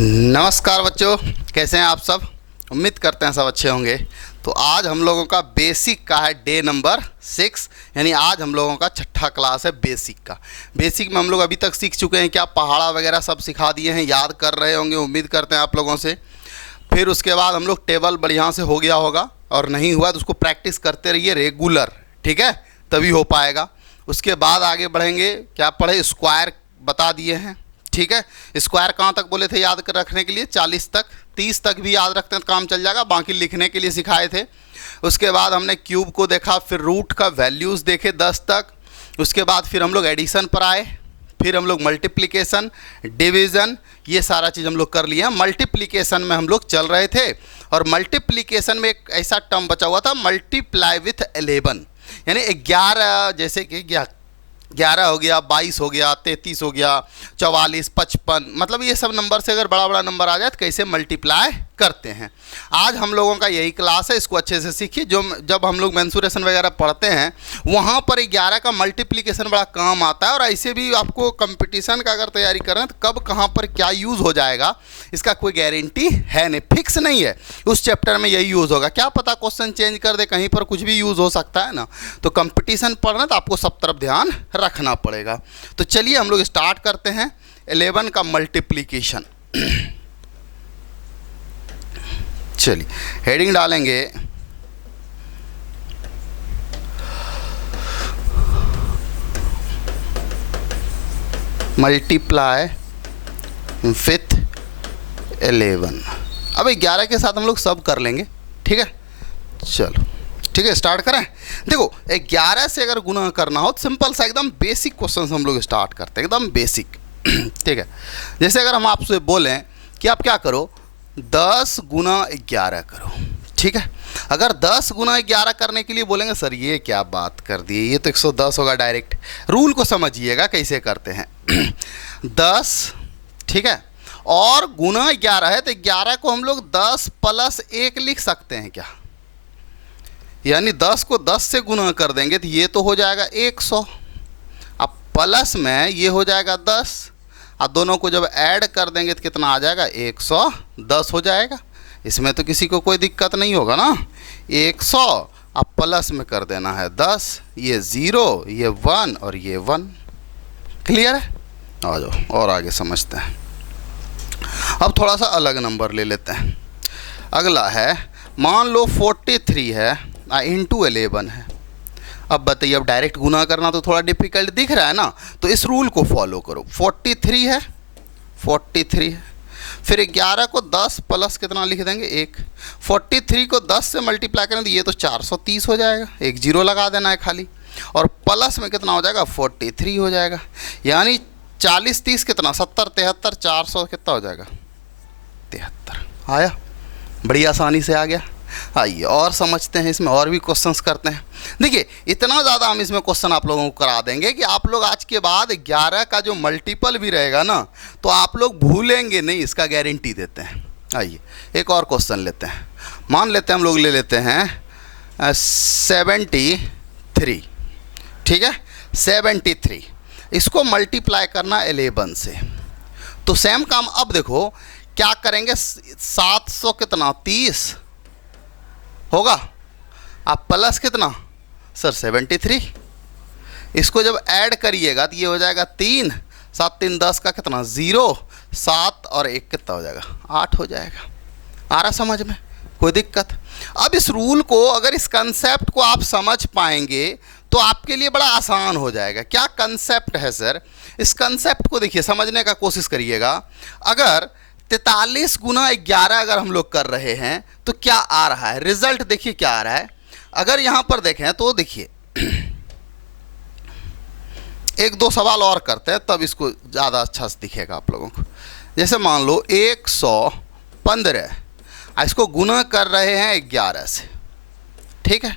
नमस्कार बच्चों, कैसे हैं आप सब। उम्मीद करते हैं सब अच्छे होंगे। तो आज हम लोगों का बेसिक का है डे नंबर 6, यानी आज हम लोगों का छठा क्लास है बेसिक का। बेसिक में हम लोग अभी तक सीख चुके हैं, क्या पहाड़ा वगैरह सब सिखा दिए हैं, याद कर रहे होंगे, उम्मीद करते हैं आप लोगों से। फिर उसके बाद हम लोग टेबल बढ़िया से हो गया होगा, और नहीं हुआ तो उसको प्रैक्टिस करते रहिए रेगुलर, ठीक है, तभी हो पाएगा। उसके बाद आगे बढ़ेंगे, क्या पढ़े, स्क्वायर बता दिए हैं, ठीक है। स्क्वायर कहाँ तक बोले थे याद कर रखने के लिए, 40 तक, 30 तक भी याद रखते हैं तो काम चल जाएगा, बाकी लिखने के लिए सिखाए थे। उसके बाद हमने क्यूब को देखा, फिर रूट का वैल्यूज़ देखे 10 तक। उसके बाद फिर हम लोग एडिशन पर आए, फिर हम लोग मल्टीप्लिकेशन, डिवीज़न, ये सारा चीज़ हम लोग कर लिए हैं। मल्टीप्लिकेशन में हम लोग चल रहे थे, और मल्टीप्लिकेशन में एक ऐसा टर्म बचा हुआ था, मल्टीप्लाई विथ 11, यानी 11, जैसे कि 11 हो गया, 22 हो गया, 33 हो गया, 44, 55, मतलब ये सब नंबर से अगर बड़ा बड़ा नंबर आ जाए तो कैसे मल्टीप्लाई करते हैं। आज हम लोगों का यही क्लास है, इसको अच्छे से सीखिए। जब हम लोग मेंसुरेशन वगैरह पढ़ते हैं वहाँ पर 11 का मल्टीप्लिकेशन बड़ा काम आता है, और ऐसे भी आपको कंपटीशन का अगर तैयारी कर रहे हैं तो कब कहाँ पर क्या यूज़ हो जाएगा इसका कोई गारंटी है नहीं, फिक्स नहीं है। उस चैप्टर में यही यूज़ होगा, क्या पता क्वेश्चन चेंज कर दे, कहीं पर कुछ भी यूज़ हो सकता है ना। तो कंपटीशन पढ़ना तो आपको सब तरफ ध्यान रखना पड़ेगा। तो चलिए हम लोग स्टार्ट करते हैं 11 का मल्टीप्लिकेशन। चलिए हेडिंग डालेंगे मल्टीप्लाई विथ 11। अब 11 के साथ हम लोग सब कर लेंगे, ठीक है। चलो ठीक है, स्टार्ट करें। देखो 11 से अगर गुना करना हो तो सिंपल सा एकदम बेसिक क्वेश्चन हम लोग स्टार्ट करते हैं, एकदम बेसिक ठीक है। जैसे अगर हम आपसे बोलें कि आप क्या करो, 10 गुना 11 करो, ठीक है। अगर 10 गुना 11 करने के लिए बोलेंगे, सर ये क्या बात कर दी, ये तो 110 होगा डायरेक्ट। रूल को समझिएगा कैसे करते हैं 10, ठीक है, और गुना 11 है तो 11 को हम लोग 10 + 1 लिख सकते हैं क्या, यानी 10 को 10 से गुना कर देंगे तो ये तो हो जाएगा 100। अब प्लस में ये हो जाएगा 10, और दोनों को जब ऐड कर देंगे तो कितना आ जाएगा, 110 हो जाएगा। इसमें तो किसी को कोई दिक्कत नहीं होगा ना। 100 अब प्लस में कर देना है 10, ये 0, ये 1 और ये 1। क्लियर है, आ जाओ और आगे समझते हैं। अब थोड़ा सा अलग नंबर ले लेते हैं। अगला है, मान लो 43 है इंटू 11 है। अब बताइए, अब डायरेक्ट गुना करना तो थोड़ा डिफिकल्ट दिख रहा है ना, तो इस रूल को फॉलो करो। 43 है, 43 है, फिर 11 को 10 प्लस कितना लिख देंगे 1। 43 को 10 से मल्टीप्लाई करें तो ये तो 430 हो जाएगा, एक जीरो लगा देना है खाली, और प्लस में कितना हो जाएगा 43 हो जाएगा, यानी 40 30 कितना 70 73 400 कितना हो जाएगा 73। आया, बड़ी आसानी से आ गया। आइए और समझते हैं, इसमें और भी क्वेश्चंस करते हैं। देखिए इतना ज़्यादा हम इसमें क्वेश्चन आप लोगों को करा देंगे कि आप लोग आज के बाद 11 का जो मल्टीपल भी रहेगा ना तो आप लोग भूलेंगे नहीं, इसका गारंटी देते हैं। आइए एक और क्वेश्चन लेते हैं। मान लेते हैं हम लोग ले लेते हैं 73, ठीक है, 73, इसको मल्टीप्लाई करना 11 से। तो सेम काम अब देखो क्या करेंगे, 700 कितना 30 होगा, आप प्लस कितना सर 73, इसको जब ऐड करिएगा तो ये हो जाएगा 3, 7 3 10 का कितना 0, 7 और 1 कितना हो जाएगा 8 हो जाएगा। आ रहा समझ में, कोई दिक्कत। अब इस रूल को, अगर इस कंसेप्ट को आप समझ पाएंगे तो आपके लिए बड़ा आसान हो जाएगा। क्या कंसेप्ट है सर, इस कंसेप्ट को देखिए, समझने का कोशिश करिएगा। अगर 43 गुना 11 अगर हम लोग कर रहे हैं तो क्या आ रहा है, रिजल्ट देखिए क्या आ रहा है। अगर यहां पर देखें तो देखिए एक दो सवाल और करते हैं तब इसको ज़्यादा अच्छा से दिखेगा आप लोगों को। जैसे मान लो 115, इसको गुना कर रहे हैं 11 से, ठीक है।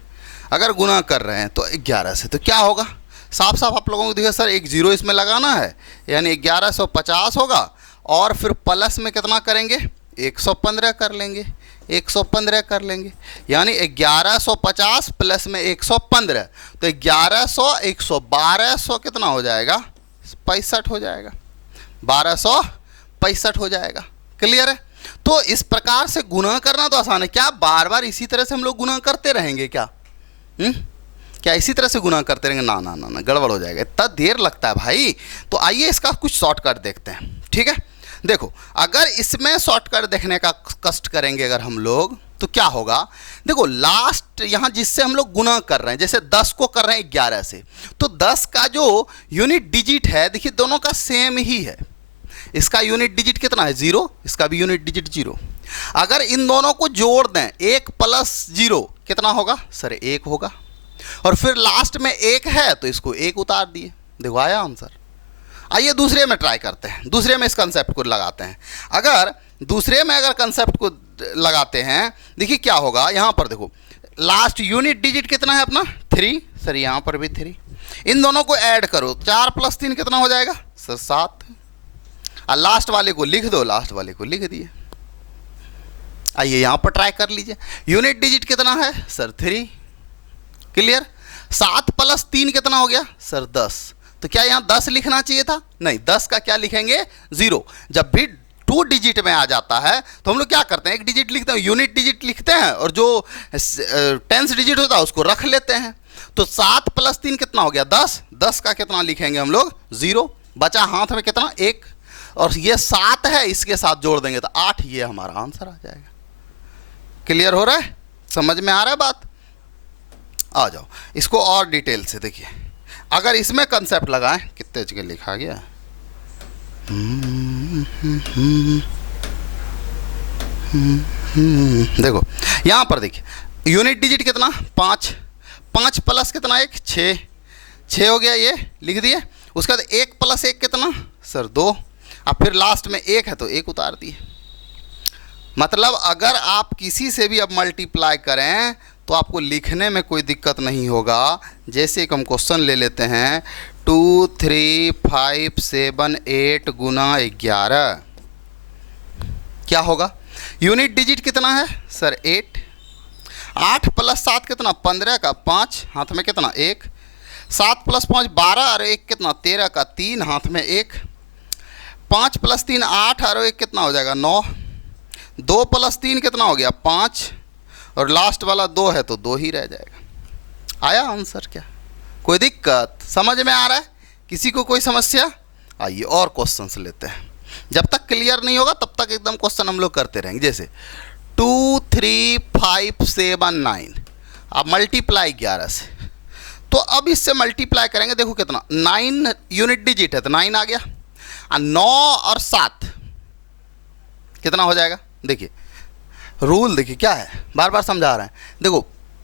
अगर गुना कर रहे हैं तो 11 से, तो क्या होगा, साफ साफ आप लोगों को दिखे सर, एक जीरो इसमें लगाना है, यानी 1150 होगा, और फिर प्लस में कितना करेंगे 115 कर लेंगे, 115 कर लेंगे, यानी 1150 प्लस में 115, तो 1100 100 1200 कितना हो जाएगा 65 हो जाएगा, 1265 हो जाएगा। क्लियर है? तो इस प्रकार से गुणा करना तो आसान है। क्या बार बार इसी तरह से हम लोग गुणा करते रहेंगे क्या? क्या इसी तरह से गुणा करते रहेंगे? ना ना ना ना, गड़बड़ हो जाएगा, इतना देर लगता है भाई। तो आइए इसका कुछ शॉर्टकट देखते हैं, ठीक है? देखो, अगर इसमें शॉर्टकट देखने का कष्ट करेंगे अगर हम लोग, तो क्या होगा? देखो, लास्ट यहाँ जिससे हम लोग गुणा कर रहे हैं, जैसे 10 को कर रहे हैं 11 से, तो 10 का जो यूनिट डिजिट है, देखिए दोनों का सेम ही है। इसका यूनिट डिजिट कितना है? 0, इसका भी यूनिट डिजिट 0। अगर इन दोनों को जोड़ दें, 1 + 0 कितना होगा? सर 1 होगा। और फिर लास्ट में 1 है तो इसको 1 उतार दिए, देखो आया आंसर। आइए दूसरे में ट्राई करते हैं, दूसरे में इस कंसेप्ट को लगाते हैं। अगर दूसरे में अगर कंसेप्ट को लगाते हैं, देखिए क्या होगा। यहाँ पर देखो, लास्ट यूनिट डिजिट कितना है अपना? 3। सर यहाँ पर भी 3। इन दोनों को ऐड करो, 4 + 3 कितना हो जाएगा? सर 7। और लास्ट वाले को लिख दो, लास्ट वाले को लिख दिए। आइए यहाँ पर ट्राई कर लीजिए, यूनिट डिजिट कितना है? सर 3। क्लियर? 7 + 3 कितना हो गया? सर 10। तो क्या यहाँ 10 लिखना चाहिए था? नहीं, 10 का क्या लिखेंगे? 0। जब भी 2 डिजिट में आ जाता है तो हम लोग क्या करते हैं? एक डिजिट लिखते हैं, यूनिट डिजिट लिखते हैं, और जो 10th डिजिट होता है उसको रख लेते हैं। तो 7 + 3 कितना हो गया? 10। 10 का कितना लिखेंगे हम लोग? 0। बचा हाथ में कितना? 1। और ये 7 है, इसके साथ जोड़ देंगे तो 8। ये हमारा आंसर आ जाएगा। क्लियर हो रहा है? समझ में आ रहा है बात? आ जाओ इसको और डिटेल से देखिए। अगर इसमें कंसेप्ट लगाएं, कितने जगह लिखा गया? देखो यहाँ पर देखिए, यूनिट डिजिट कितना? 5। 5 प्लस कितना? 1, 6। 6 हो गया, ये लिख दिए। उसके बाद 1 + 1 कितना? सर 2। अब फिर लास्ट में 1 है तो 1 उतार दिए। मतलब अगर आप किसी से भी अब मल्टीप्लाई करें तो आपको लिखने में कोई दिक्कत नहीं होगा। जैसे एक हम क्वेश्चन ले लेते हैं, 2 3 5 7 8 × 11, क्या होगा? यूनिट डिजिट कितना है? सर 8। 8 + 7 कितना? 15 का 5, हाथ में कितना? 1। 7 + 5 12 और 1 कितना? 13 का 3, हाथ में 1। 5 + 3 8 और 1 कितना हो जाएगा? 9। 2 + 3 कितना हो गया? 5। और लास्ट वाला 2 है तो 2 ही रह जाएगा। आया आंसर? क्या कोई दिक्कत? समझ में आ रहा है? किसी को कोई समस्या? आइए और क्वेश्चंस लेते हैं। जब तक क्लियर नहीं होगा तब तक एकदम क्वेश्चन हम लोग करते रहेंगे। जैसे 2 3 5 7 9, अब मल्टीप्लाई 11 से, तो अब इससे मल्टीप्लाई करेंगे। देखो कितना? 9 यूनिट डिजिट है तो 9 आ गया। 9 और 7 कितना हो जाएगा? देखिए रूल देखिए क्या है, बार बार समझा रहे हैं। देखो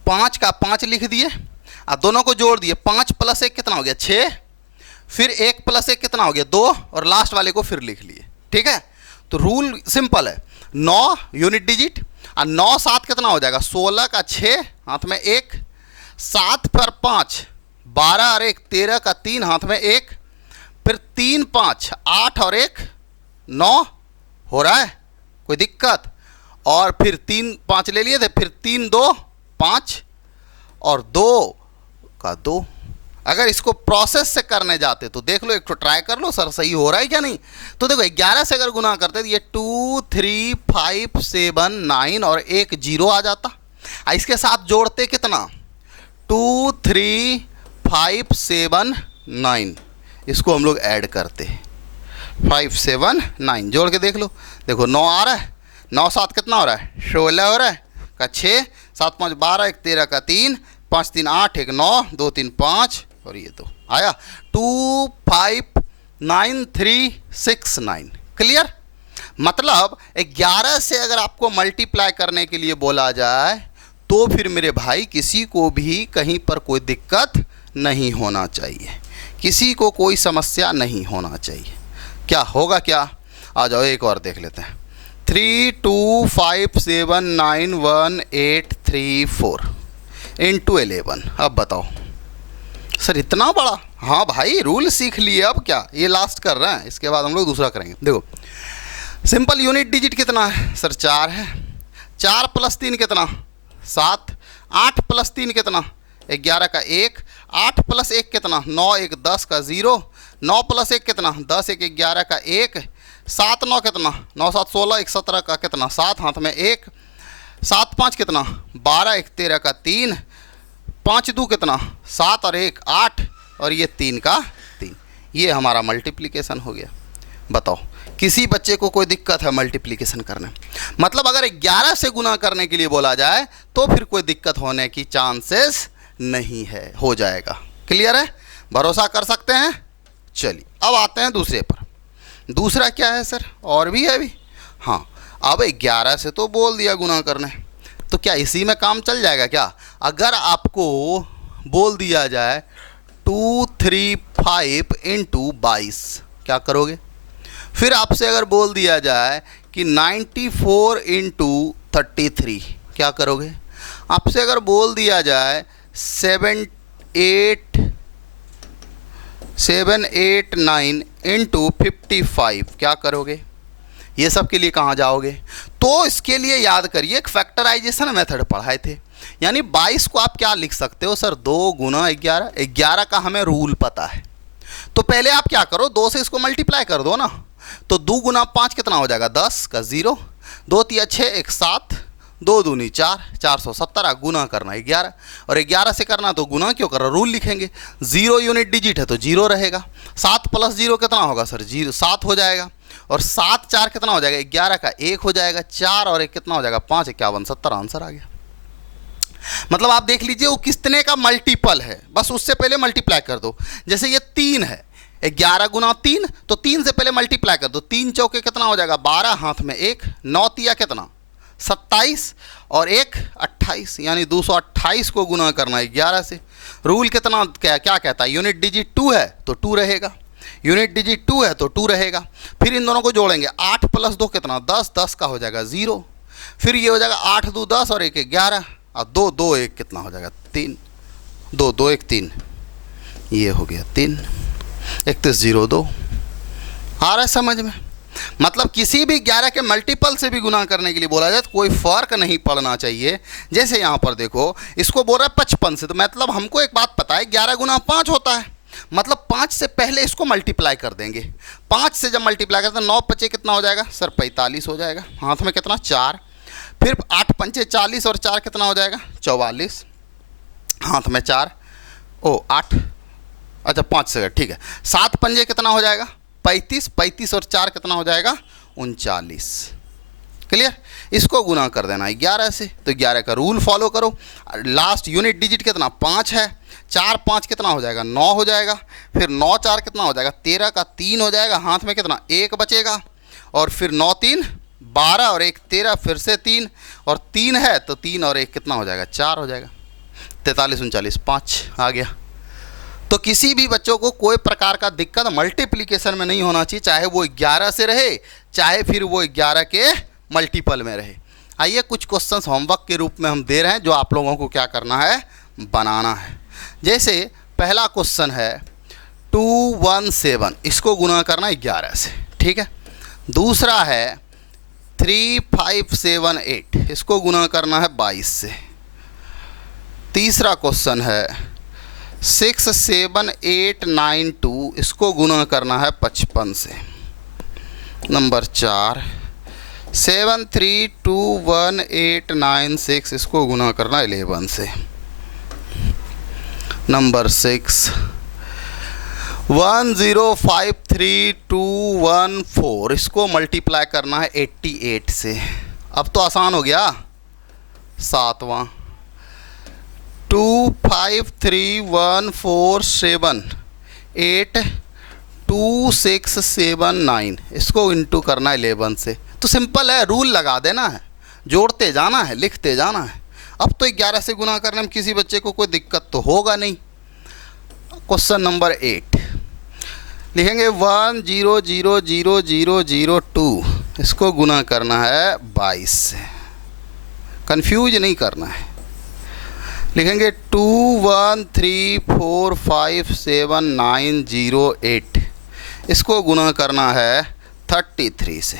5 का 5 लिख दिए और दोनों को जोड़ दिए। 5 + 1 कितना हो गया? 6। फिर 1 + 1 कितना हो गया? 2। और लास्ट वाले को फिर लिख लिए। ठीक है, तो रूल सिंपल है। 9 यूनिट डिजिट और 9 7 कितना हो जाएगा? 16 का 6, हाथ में 1। 7 पर 5 12 और 1 13 का 3, हाथ में 1। फिर 3 5 8 और 1 9 हो रहा है? कोई दिक्कत? और फिर 3 5 ले लिए थे, फिर 3 2 5 और 2 का 2। अगर इसको प्रोसेस से करने जाते तो देख लो, एक तो ट्राई कर लो सर सही हो रहा है क्या नहीं। तो देखो 11 से अगर गुना करते तो ये 2 3 5 7 9 और 1 0 आ जाता। इसके साथ जोड़ते कितना? 2 3 5 7 9, इसको हम लोग ऐड करते हैं। 5 7 9 जोड़ के देख लो। देखो 9 आ रहा है, 9 7 कितना हो रहा है? 16 हो रहा है का 6, 7 5 12 1 13 का 3, 5 3 8 1 9 2 3 5 और ये 2 आया। 2 5 9 3 6 9। क्लियर? मतलब 11 से अगर आपको मल्टीप्लाई करने के लिए बोला जाए तो फिर मेरे भाई किसी को भी कहीं पर कोई दिक्कत नहीं होना चाहिए, किसी को कोई समस्या नहीं होना चाहिए। क्या होगा? क्या आ जाओ एक और देख लेते हैं। 3 2 5 7 9 1 8 3 4 × 11। अब बताओ सर इतना बड़ा? हाँ भाई रूल सीख लिए, अब क्या ये लास्ट कर रहे हैं, इसके बाद हम लोग दूसरा करेंगे। देखो सिंपल यूनिट डिजिट कितना है? सर 4 है। 4 + 3 कितना? 7। 8 + 3 कितना? 11 का 1। 8 + 1 कितना? 9 1 10 का 0। 9 + 1 कितना 10, 1 11 का 1, 7 9 कितना 9 7 16, 1 17 का कितना 7, हाथ में 1, 7 5 कितना 12, 1 13 का 3, 5 2 कितना 7 और 1 8, और ये 3 का 3। ये हमारा मल्टीप्लिकेशन हो गया। बताओ किसी बच्चे को कोई दिक्कत है मल्टीप्लिकेशन करने? मतलब अगर 11 से गुना करने के लिए बोला जाए तो फिर कोई दिक्कत होने की चांसेस नहीं है, हो जाएगा। क्लियर है, भरोसा कर सकते हैं। चलिए अब आते हैं दूसरे पर। दूसरा क्या है सर, और भी है अभी? हाँ, अब 11 से तो बोल दिया गुना करने, तो क्या इसी में काम चल जाएगा क्या? अगर आपको बोल दिया जाए 235 × 22 क्या करोगे? फिर आपसे अगर बोल दिया जाए कि 94 × 33 क्या करोगे? आपसे अगर बोल दिया जाए 789 × 55 क्या करोगे? ये सब के लिए कहाँ जाओगे? तो इसके लिए याद करिए, एक फैक्टराइजेशन मेथड पढ़ाए थे। यानी 22 को आप क्या लिख सकते हो सर, 2 × 11। 11 का हमें रूल पता है, तो पहले आप क्या करो, 2 से इसको मल्टीप्लाई कर दो ना। तो 2 × 5 कितना हो जाएगा 10 का 0, 2 3 6 1 7, 2 दूनी 4, 417। गुना करना 11, और 11 से करना तो गुना क्यों कर रहा, रूल लिखेंगे। 0 यूनिट डिजिट है तो 0 रहेगा। 7 + 0 कितना होगा सर 0 7 हो जाएगा, और 7 4 कितना हो जाएगा 11 का 1 हो जाएगा, 4 और 1 कितना हो जाएगा 5, 51 70 आंसर आ गया। मतलब आप देख लीजिए वो कितने का मल्टीपल है, बस उससे पहले मल्टीप्लाई कर दो। जैसे ये 3 है, 11 × 3, तो 3 से पहले मल्टीप्लाई कर दो। 3 चौके कितना हो जाएगा 12, हाथ में 1, 9 तिया कितना 27, और 1 28, यानी 228 को गुना करना है 11 से। रूल कितना क्या कहता है, यूनिट डिजिट 2 है तो 2 रहेगा, यूनिट डिजिट 2 है तो 2 रहेगा। फिर इन दोनों को जोड़ेंगे, 8 + 2 कितना 10, 10 का हो जाएगा 0। फिर ये हो जाएगा 8 2 10 और 1 11, और 2 2 1 कितना हो जाएगा 3, 2 2 1 3, ये हो गया 3, 31 0 2। आ रहा है समझ में? मतलब किसी भी 11 के मल्टीपल से भी गुना करने के लिए बोला जाए तो कोई फ़र्क नहीं पड़ना चाहिए। जैसे यहाँ पर देखो, इसको बोल रहा है 55 से, तो मतलब हमको एक बात पता है 11 × 5 होता है, मतलब 5 से पहले इसको मल्टीप्लाई कर देंगे। 5 से जब मल्टीप्लाई करते हैं 9 × 5 कितना हो जाएगा सर 45 हो जाएगा, हाथ में कितना 4। फिर 8 × 5 40, और 4 कितना हो जाएगा 44, हाथ में 4, ओ 8, अच्छा 5 से ठीक है। 7 × 5 कितना हो जाएगा 35, 35 और 4 कितना हो जाएगा 39। क्लियर? इसको गुना कर देना 11 से, तो 11 का रूल फॉलो करो। लास्ट यूनिट डिजिट कितना 5 है, 4 5 कितना हो जाएगा 9 हो जाएगा। फिर 9 4 कितना हो जाएगा 13 का 3 हो जाएगा, हाथ में कितना 1 बचेगा, और फिर 9 3 12 और 1 13, फिर से 3 और 3 है तो 3 और 1 कितना हो जाएगा 4 हो जाएगा, 43 39 5 आ गया। तो किसी भी बच्चों को कोई प्रकार का दिक्कत मल्टीप्लिकेशन में नहीं होना चाहिए, चाहे वो 11 से रहे, चाहे फिर वो 11 के मल्टीपल में रहे। आइए कुछ क्वेश्चंस होमवर्क के रूप में हम दे रहे हैं, जो आप लोगों को क्या करना है, बनाना है। जैसे पहला क्वेश्चन है 217, इसको गुना करना है 11 से, ठीक है। दूसरा है 3578, इसको गुना करना है 22 से। तीसरा क्वेश्चन है 67892, इसको गुना करना है 55 से। नंबर 4 7321896, इसको गुना करना है 11 से। नंबर 6 1053214, इसको मल्टीप्लाई करना है 88 से। अब तो आसान हो गया। 7वां 253147826679, इसको इंटू करना है 11 से। तो सिंपल है, रूल लगा देना है, जोड़ते जाना है, लिखते जाना है। अब तो 11 से गुना करने में किसी बच्चे को कोई दिक्कत तो होगा नहीं। क्वेश्चन नंबर 8 लिखेंगे 100002, इसको गुना करना है 22 से, कंफ्यूज नहीं करना है। लिखेंगे 21345798, इसको गुना करना है 33 से।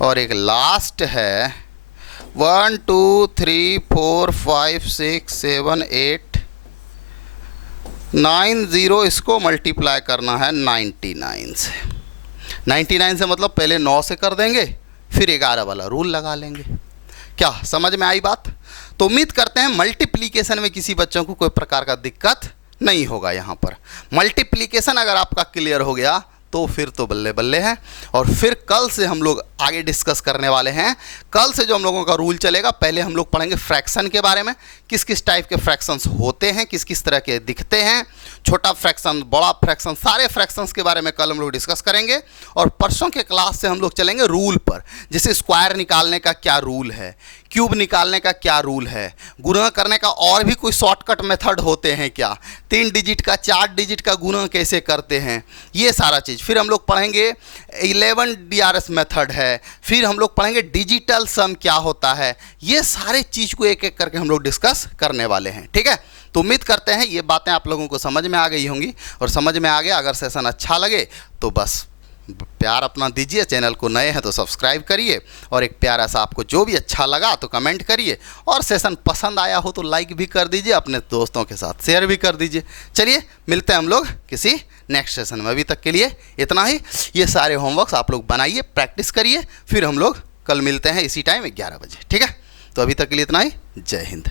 और एक लास्ट है 1234567 90 इसको मल्टीप्लाई करना है 99 से। 99 से मतलब पहले 9 से कर देंगे, फिर 11 वाला रूल लगा लेंगे। क्या समझ में आई बात? तो उम्मीद करते हैं मल्टीप्लिकेशन में किसी बच्चों को कोई प्रकार का दिक्कत नहीं होगा। यहाँ पर मल्टीप्लिकेशन अगर आपका क्लियर हो गया तो फिर तो बल्ले बल्ले है। और फिर कल से हम लोग आगे डिस्कस करने वाले हैं। कल से जो हम लोगों का रूल चलेगा, पहले हम लोग पढ़ेंगे फ्रैक्शन के बारे में, किस किस टाइप के फ्रैक्शंस होते हैं, किस किस तरह के दिखते हैं, छोटा फ्रैक्शन, बड़ा फ्रैक्शन, सारे फ्रैक्शंस के बारे में कल हम लोग डिस्कस करेंगे। और परसों के क्लास से हम लोग चलेंगे रूल पर, जैसे स्क्वायर निकालने का क्या रूल है, क्यूब निकालने का क्या रूल है, गुणा करने का और भी कोई शॉर्टकट मेथड होते हैं क्या, 3 डिजिट का 4 डिजिट का गुणा कैसे करते हैं, ये सारा चीज़। फिर हम लोग पढ़ेंगे 11 DRS मेथड है, फिर हम लोग पढ़ेंगे डिजिटल सम क्या होता है। ये सारे चीज़ को एक एक करके हम लोग डिस्कस करने वाले हैं, ठीक है। तो उम्मीद करते हैं ये बातें आप लोगों को समझ में आ गई होंगी। और समझ में आ गया, अगर सेशन अच्छा लगे तो बस प्यार अपना दीजिए, चैनल को नए हैं तो सब्सक्राइब करिए, और एक प्यारा सा आपको जो भी अच्छा लगा तो कमेंट करिए, और सेशन पसंद आया हो तो लाइक भी कर दीजिए, अपने दोस्तों के साथ शेयर भी कर दीजिए। चलिए मिलते हैं हम लोग किसी नेक्स्ट सेशन में। अभी तक के लिए इतना ही। ये सारे होमवर्क्स आप लोग बनाइए, प्रैक्टिस करिए, फिर हम लोग कल मिलते हैं इसी टाइम 11 बजे, ठीक है। तो अभी तक के लिए इतना ही। जय हिंद।